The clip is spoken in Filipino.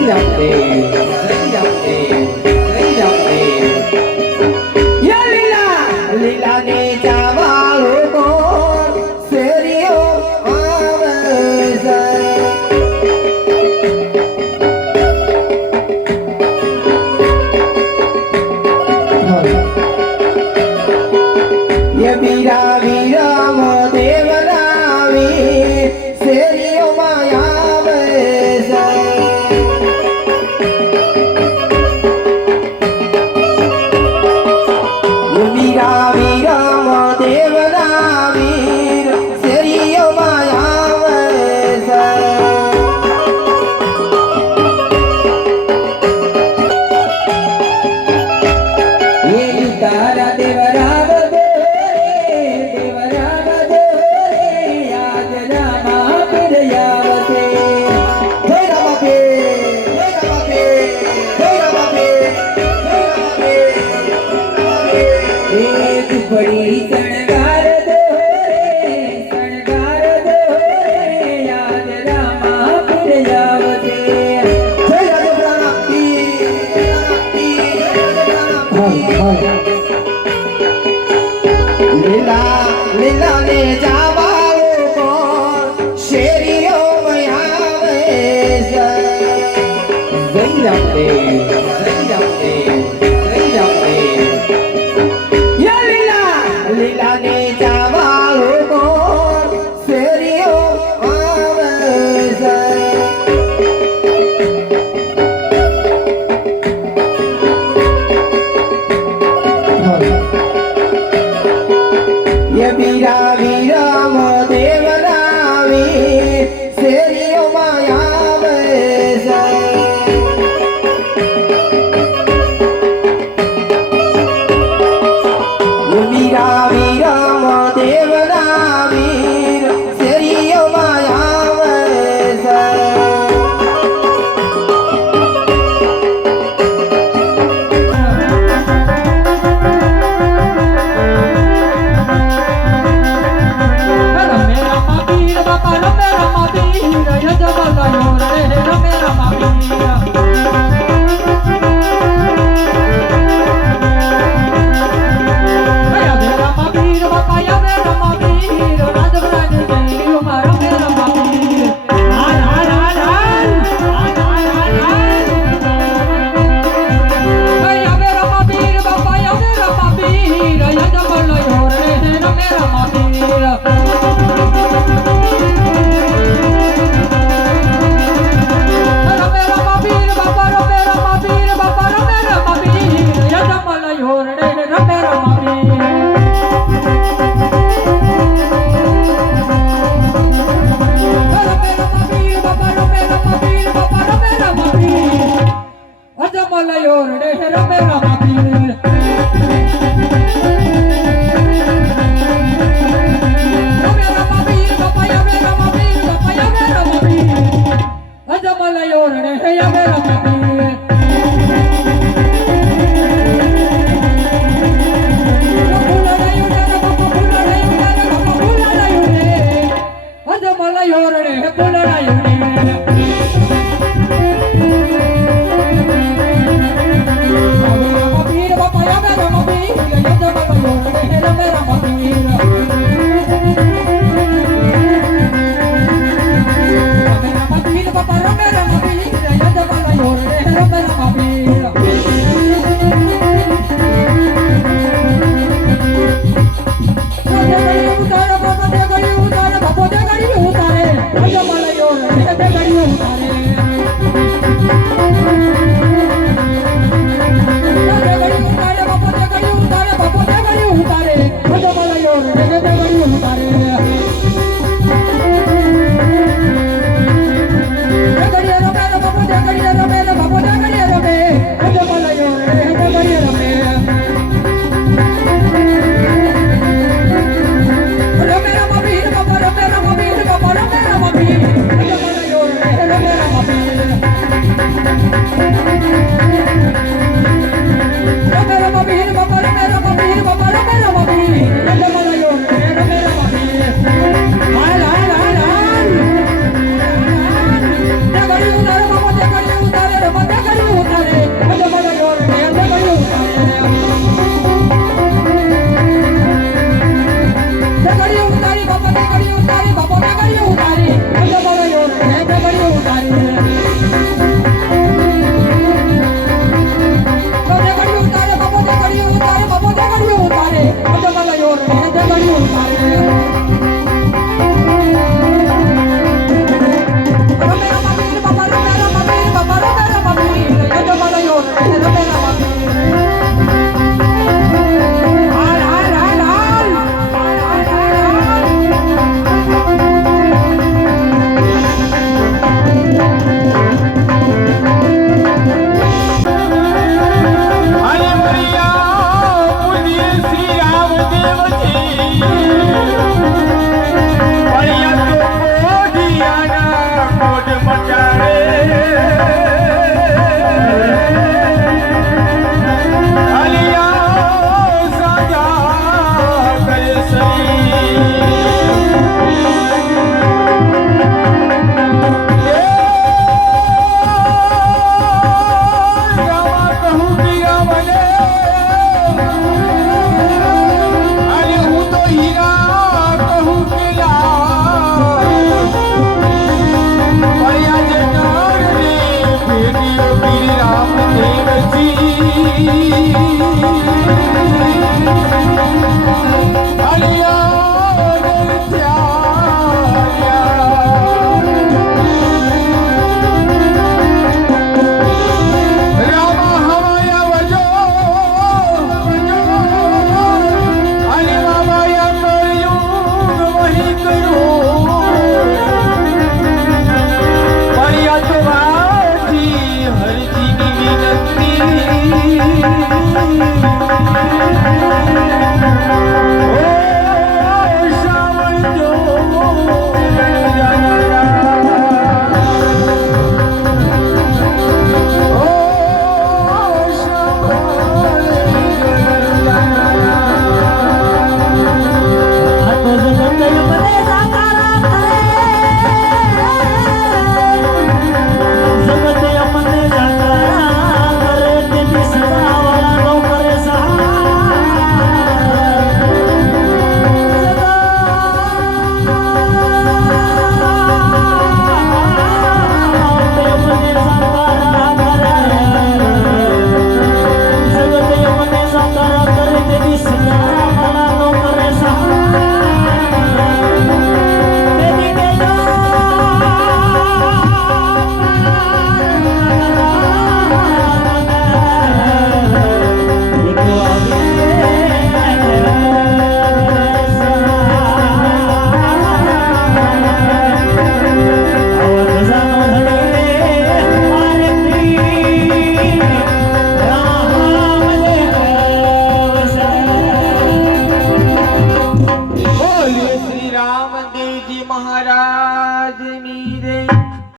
Happy birthday. Hey. কবরে